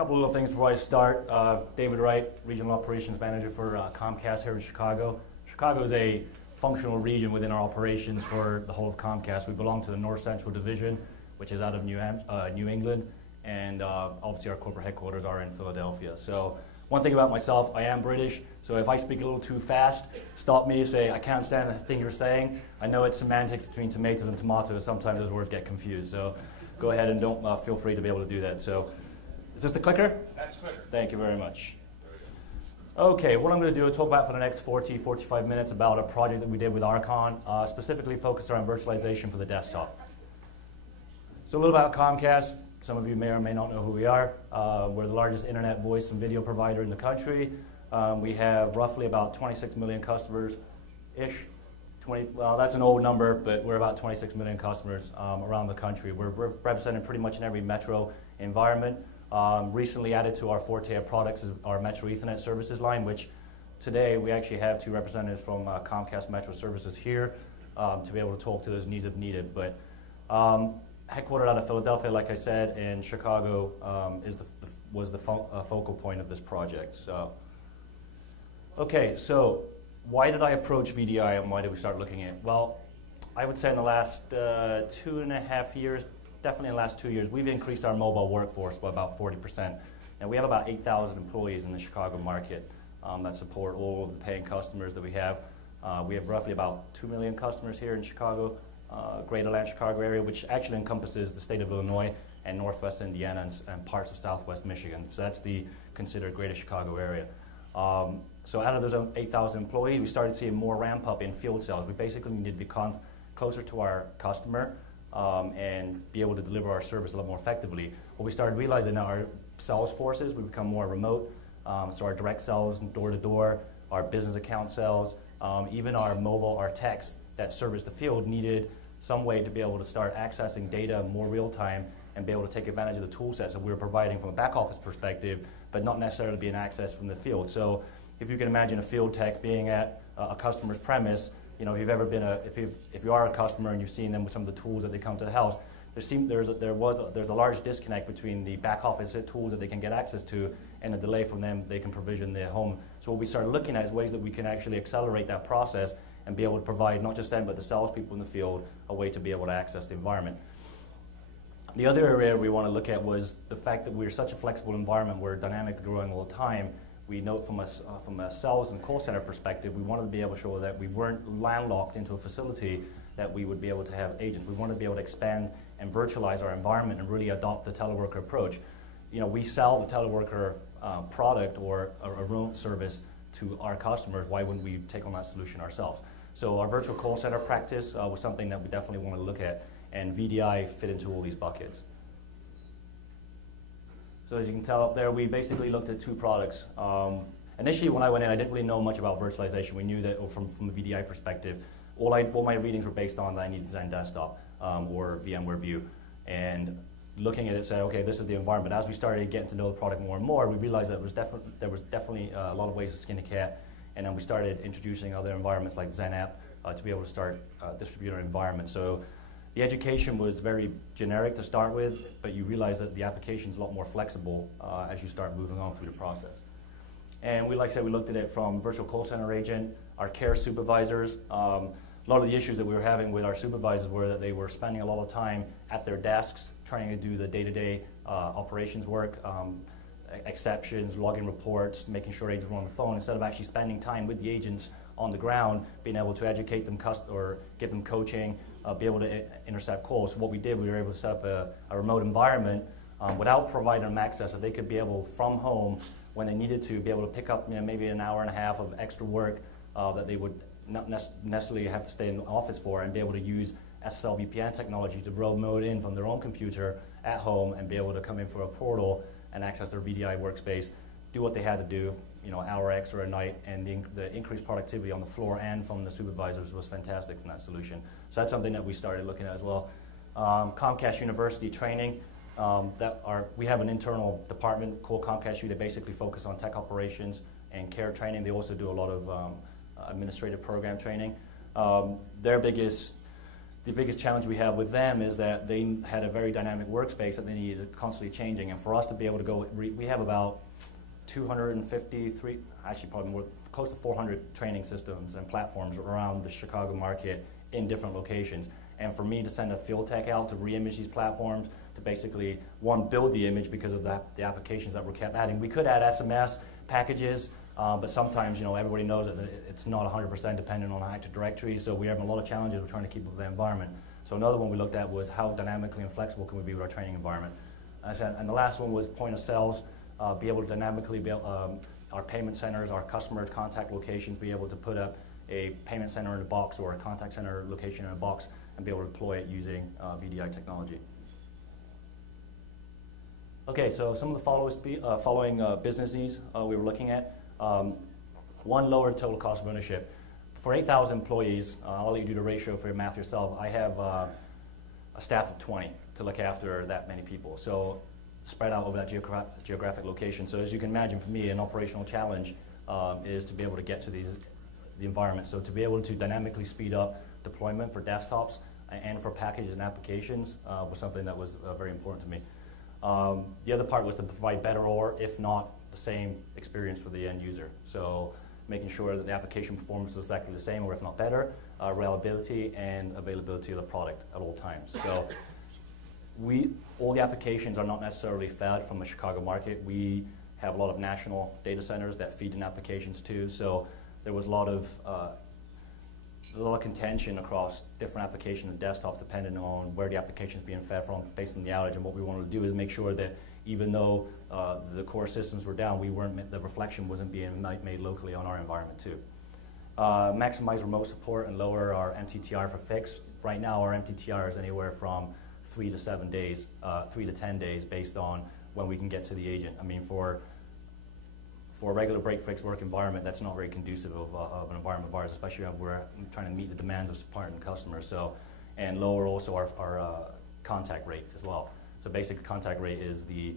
couple little things before I start. David Wright, Regional Operations Manager for Comcast here in Chicago. Chicago is a functional region within our operations for the whole of Comcast. We belong to the North Central Division, which is out of New England, and obviously our corporate headquarters are in Philadelphia. So one thing about myself, I am British, so if I speak a little too fast, stop me, say, I can't stand the thing you're saying. I know it's semantics between tomatoes and tomatoes. Sometimes those words get confused, so go ahead and don't feel free to be able to do that. So, is this the clicker? That's the clicker. Thank you very much. Okay, what I'm going to do is talk about for the next 45 minutes about a project that we did with RKON, specifically focused on virtualization for the desktop. So a little about Comcast. Some of you may or may not know who we are. We're the largest internet voice and video provider in the country. We have roughly about 26 million customers-ish. Well, that's an old number, but we're about 26 million customers around the country. We're represented pretty much in every metro environment. Recently added to our forte of products is our Metro Ethernet services line, which today we actually have two representatives from Comcast Metro Services here to be able to talk to those needs if needed. But headquartered out of Philadelphia, like I said, and Chicago was the focal point of this project. So, okay, so why did I approach VDI and why did we start looking at it? Well, I would say in the last 2.5 years, definitely in the last 2 years, we've increased our mobile workforce by about 40%. And we have about 8,000 employees in the Chicago market that support all of the paying customers that we have. We have roughly about 2 million customers here in Chicago, Greater Atlanta, Chicago area, which actually encompasses the state of Illinois and Northwest Indiana and parts of Southwest Michigan. So that's the considered Greater Chicago area. So out of those 8,000 employees, we started seeing more ramp up in field sales. We basically needed to be closer to our customer and be able to deliver our service a lot more effectively. What we started realizing that our sales forces would become more remote. So our direct sales, door to door, our business account sales, even our mobile, our techs that service the field needed some way to be able to start accessing data more real time and be able to take advantage of the tool sets that we were providing from a back office perspective, but not necessarily being accessed from the field. So if you can imagine a field tech being at a customer's premise, you know, if you've ever been if you are a customer and you've seen them with some of the tools that they come to the house, there's a large disconnect between the back office tools that they can get access to and a delay from them they can provision their home. So what we started looking at is ways that we can actually accelerate that process and be able to provide not just them but the salespeople in the field a way to be able to access the environment. The other area we want to look at was the fact that we're such a flexible environment, we're dynamically growing all the time. We know from a sales and call center perspective, we wanted to be able to show that we weren't landlocked into a facility that we would be able to have agents. We wanted to be able to expand and virtualize our environment and really adopt the teleworker approach. You know, we sell the teleworker product or a remote service to our customers. Why wouldn't we take on that solution ourselves? So our virtual call center practice was something that we definitely wanted to look at, and VDI fit into all these buckets. So as you can tell up there, we basically looked at two products. Initially, when I went in, I didn't really know much about virtualization. We knew that from a VDI perspective, all my readings were based on that I needed to design desktop or VMware View. And looking at it, said, okay, this is the environment. As we started getting to know the product more and more, we realized that there was definitely a lot of ways to skin a cat. And then we started introducing other environments like XenApp to be able to start distribute our environment. So the education was very generic to start with, but you realize that the application is a lot more flexible as you start moving on through the process. And like I said, we looked at it from virtual call center agent, our care supervisors. A lot of the issues that we were having with our supervisors were that they were spending a lot of time at their desks trying to do the day-to-day operations work, exceptions, logging reports, making sure agents were on the phone, instead of actually spending time with the agents on the ground, being able to educate them or give them coaching, be able to intercept calls. So what we did, we were able to set up a remote environment without providing them access, so they could be able, from home, when they needed to, be able to pick up maybe an hour and a half of extra work that they would not necessarily have to stay in the office for, and be able to use SSL VPN technology to remote in from their own computer at home and be able to come in for a portal and access their VDI workspace, do what they had to do, you know, hour extra a night, and the increased productivity on the floor and from the supervisors was fantastic from that solution. So that's something that we started looking at as well. Comcast University training. We have an internal department called Comcast U. They basically focus on tech operations and care training. They also do a lot of administrative program training. Their biggest the biggest challenge we have with them is that they had a very dynamic workspace that they needed constantly changing. And for us to be able to go, we have about 253, actually probably more, close to 400 training systems and platforms around the Chicago market in different locations. And for me to send a field tech out to re-image these platforms, to basically, one, build the image because of the applications that we kept adding. We could add SMS packages, but sometimes, you know, everybody knows that it's not 100% dependent on Active Directory, so we have a lot of challenges with trying to keep up with the environment. So another one we looked at was how dynamically and flexible can we be with our training environment. And the last one was point of sales, be able to dynamically build our payment centers, our customer contact locations, be able to put up a payment center in a box or a contact center location in a box and be able to deploy it using VDI technology. Okay, so some of the following business needs we were looking at. One, lower total cost of ownership. For 8,000 employees, I'll let you do the ratio for your math yourself. I have a staff of 20 to look after that many people. So spread out over that geographic location. So as you can imagine, for me, an operational challenge is to be able to get to the environment. So to be able to dynamically speed up deployment for desktops and for packages and applications was something that was very important to me. The other part was to provide better or, if not, the same experience for the end user. So making sure that the application performance is exactly the same, or if not better, reliability and availability of the product at all times. So all the applications are not necessarily fed from the Chicago market. We have a lot of national data centers that feed in applications too. So there was a lot of contention across different applications and desktops depending on where the application is being fed from based on the outage. And what we wanted to do is make sure that even though the core systems were down, the reflection wasn't being made locally on our environment too. Maximize remote support and lower our MTTR for fixed. Right now our MTTR is anywhere from 3 to 7 days, 3 to 10 days based on when we can get to the agent. I mean, for a regular break-fix work environment, that's not very conducive of an environment of ours, especially when we're trying to meet the demands of suppliers and customers. So, and lower also our contact rate as well. So basic contact rate is the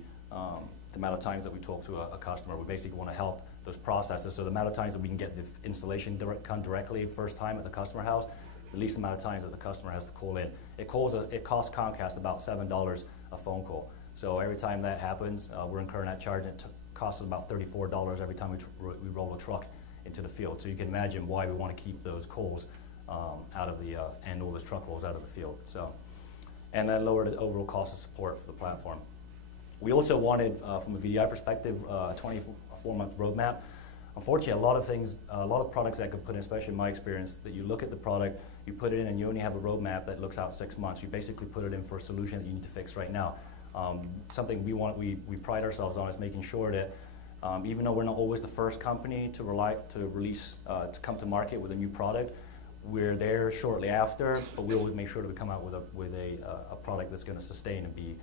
amount of times that we talk to a customer. We basically want to help those processes. So the amount of times that we can get the installation come directly first time at the customer house, the least amount of times that the customer has to call in. It costs Comcast about $7 a phone call. So every time that happens, we're incurring that charge. It costs us about $34 every time we roll a truck into the field. So you can imagine why we want to keep those calls out of the, and all those truck rolls out of the field. So, and then lower the overall cost of support for the platform. We also wanted, from a VDI perspective, a 24-month roadmap. Unfortunately, a lot of products that I could put in, especially in my experience, that you look at the product, you put it in and you only have a roadmap that looks out 6 months. You basically put it in for a solution that you need to fix right now. Something we pride ourselves on is making sure that even though we're not always the first company to come to market with a new product, we're there shortly after, but we'll make sure that we come out with a product that's going to sustain and be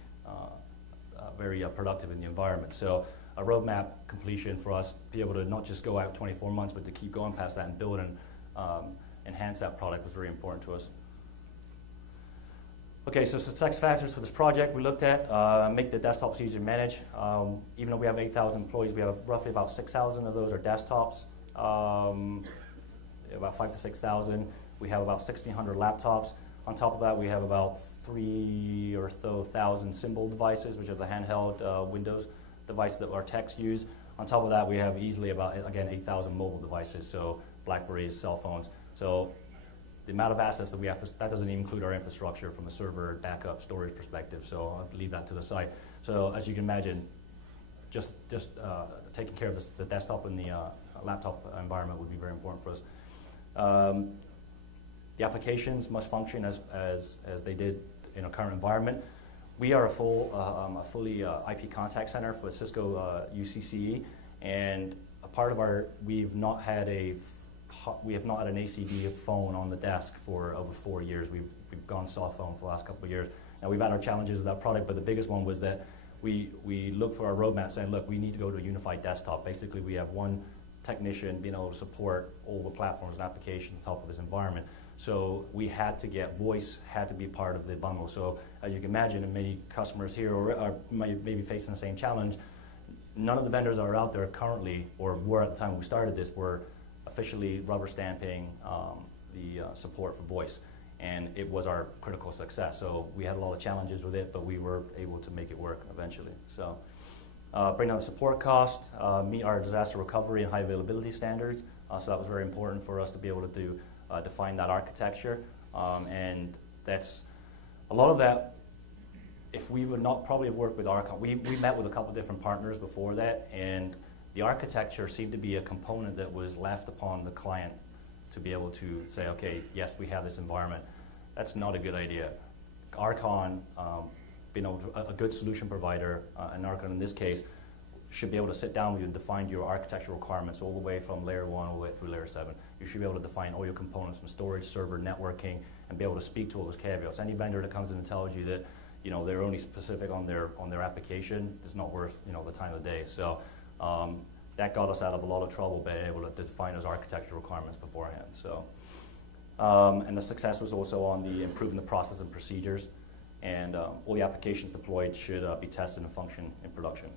very productive in the environment. So a roadmap completion for us, be able to not just go out 24 months, but to keep going past that and build and enhance that product was very important to us. Okay, so success factors for this project we looked at, make the desktops easier to manage. Even though we have 8,000 employees, we have roughly about 6,000 of those are desktops, about 5,000 to 6,000. We have about 1,600 laptops. On top of that, we have about 3,000 or so symbol devices, which are the handheld Windows devices that our techs use. On top of that, we have easily about, again, 8,000 mobile devices, so BlackBerries, cell phones. So the amount of assets that we have that doesn't even include our infrastructure from a server backup storage perspective, so I'll leave that to the side. So as you can imagine, just taking care of the desktop and the laptop environment would be very important for us. The applications must function as they did in our current environment. We are a fully IP contact center for Cisco UCCE, and a part of we have not had an ACD phone on the desk for over 4 years. We've gone soft phone for the last couple of years. Now we've had our challenges with that product, but the biggest one was that we looked for our roadmap saying, look, we need to go to a unified desktop. Basically, we have one technician being able to support all the platforms and applications on top of this environment. So we had to get voice, had to be part of the bundle. So as you can imagine, and many customers here are maybe facing the same challenge, none of the vendors that are out there currently, or were at the time when we started this, were officially rubber stamping the support for voice. and it was our critical success. So we had a lot of challenges with it, but we were able to make it work eventually. So bring down the support cost, meet our disaster recovery and high availability standards. So that was very important for us to be able to do, define that architecture. And that's a lot of that. If we would not probably have worked with RKON, we met with a couple different partners before that, and the architecture seemed to be a component that was left upon the client to be able to say, okay, yes, we have this environment. That's not a good idea. RKON, being a good solution provider, and RKON in this case, should be able to sit down with you and define your architectural requirements all the way from layer 1 all the way through layer 7. You should be able to define all your components from storage, server, networking, and be able to speak to all those caveats. Any vendor that comes in and tells you that they're only specific on their application is not worth the time of the day. So that got us out of a lot of trouble being able to define those architectural requirements beforehand. So and the success was also on the improving the process and procedures, and all the applications deployed should be tested and function in production.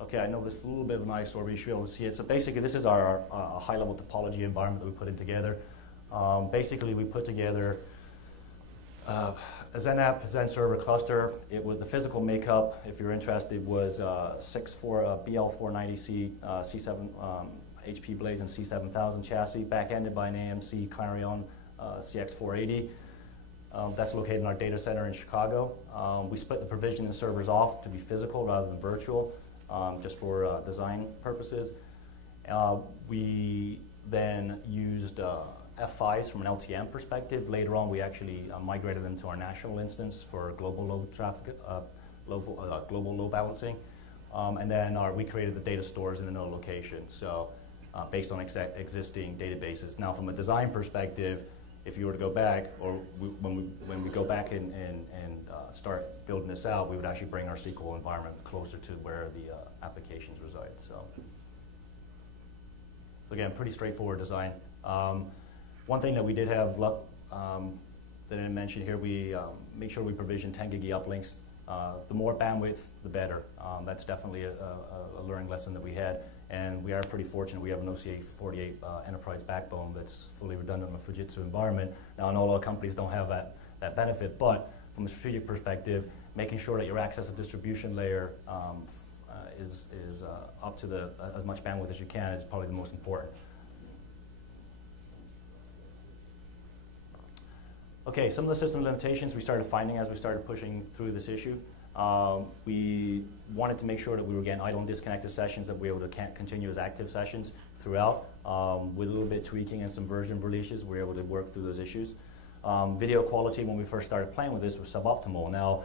Okay, I know this is a little bit of an eyesore, but you should be able to see it. So basically, this is our high-level topology environment that we put in together. Basically, we put together a Zen app, Zen server cluster. It was the physical makeup, if you're interested, was BL490C C7 HP blades and C7000 chassis, back-ended by an AMC Clarion CX480. That's located in our data center in Chicago. We split the provision and servers off to be physical rather than virtual, just for design purposes. We then used F5s from an LTM perspective. Later on, we actually migrated them to our national instance for global load traffic, global load balancing. And then we created the data stores in the node location, so based on existing databases. Now, from a design perspective, if you were to go back, or when we go back and start building this out, we would actually bring our SQL environment closer to where the applications reside. So again, pretty straightforward design. One thing that we did have luck that I didn't mention here, we make sure we provision 10 gig uplinks. The more bandwidth, the better. That's definitely a learning lesson that we had. And we are pretty fortunate. We have an OCA48 enterprise backbone that's fully redundant in a Fujitsu environment. Now, I know a lot of companies don't have that benefit, but from a strategic perspective, making sure that your access and distribution layer is up to as much bandwidth as you can is probably the most important. Okay, some of the system limitations we started finding as we started pushing through this issue. We wanted to make sure that we were getting idle and disconnected sessions, that we were able to continue as active sessions throughout. With a little bit of tweaking and some version releases, we were able to work through those issues. Video quality, when we first started playing with this, was suboptimal. Now,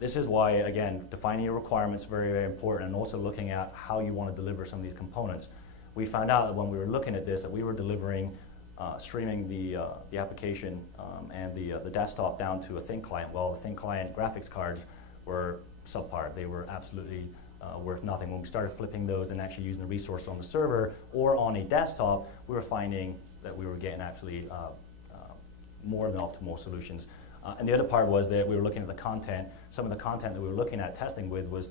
this is why, again, defining your requirements is very, very important, and also looking at how you want to deliver some of these components. We found out that when we were looking at this, that we were delivering streaming the application and the desktop down to a thin client. Well, the thin client graphics cards were subpar. They were absolutely worth nothing. When we started flipping those and actually using the resource on the server or on a desktop, we were finding that we were getting actually more than optimal solutions. And the other part was that we were looking at the content. Some of the content that we were looking at testing with was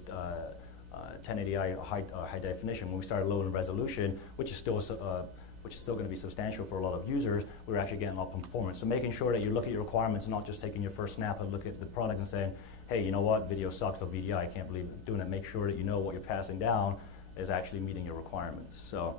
1080i high definition. When we started low in resolution, which is still going to be substantial for a lot of users, we're actually getting a lot of performance. So making sure that you look at your requirements, not just taking your first snap and look at the product and saying, hey, you know what, video sucks on VDI, I can't believe doing it. Make sure that you know what you're passing down is actually meeting your requirements. So